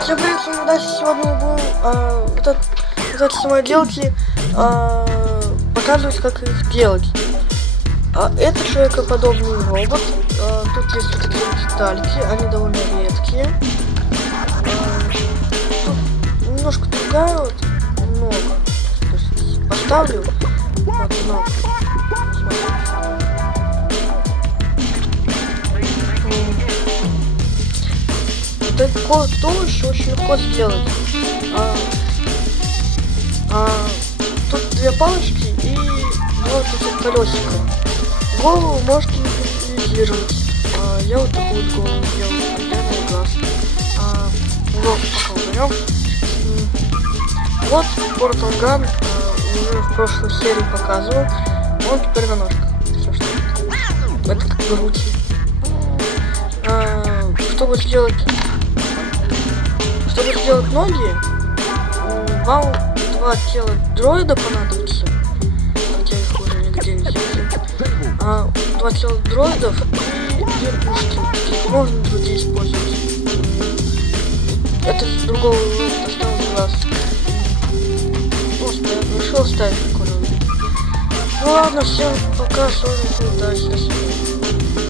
Всем привет, с вами Дася. Сегодня мы будем вот эти самоделки показывать, как их делать. Это человекоподобный робот. Тут есть вот такие детальки, они довольно редкие. Тут немножко другая, вот, много. То есть поставлю, вот, много. Такое тоже очень легко сделать. Тут две палочки и два вот таких колесика. Голову можете визуализировать. Я вот такую вот голову делаю, отдельный глаз. Вот пока уберем. Вот Portal Gun уже в прошлой серии показывал. Он теперь на ножках. Все, что это как грудь. Чтобы сделать ноги, вам два тела дроида понадобится. Хотя их уже нигде не взять. Два тела дроидов и две пушки. Можно другие использовать. Это с другого робота остался глаз. Решил ставить такой робот. Ну ладно, всем пока, с вами был Дася.